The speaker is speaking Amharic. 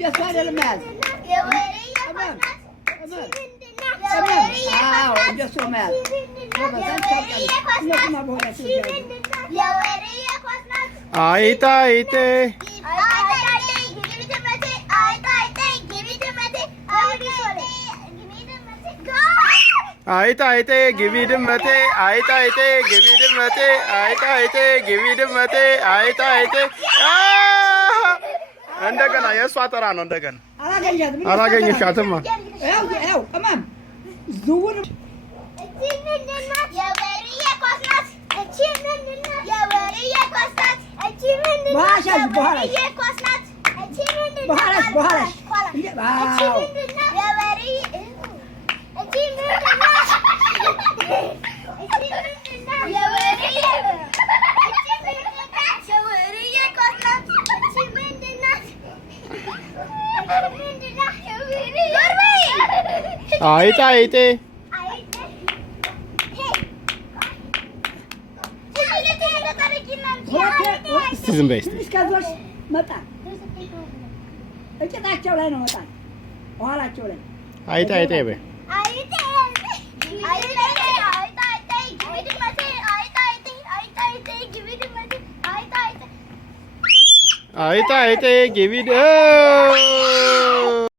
እንደሱ አይደለም መያዝ። የወሬ አዎ እንደሱ መያዝ። አይታ አይቴ አይታ አይቴ ግቢ ድመቴ አይታ አይቴ ግቢ ድመቴ አይታ አይቴ ግቢ ድመቴ አይታ አይቴ እንደገና የእሷ ተራ ነው። እንደገና አላገኘሻትማ። ያው ቅመም ዝውር አይታ አይቴ እስቲ ዝም በይ እስቲ እስከዛሽ መጣ እጭታቸው ላይ ነው መጣ በኋላቸው ላይ አይታ አይቴ በይ አይታ አይቴ ግቢ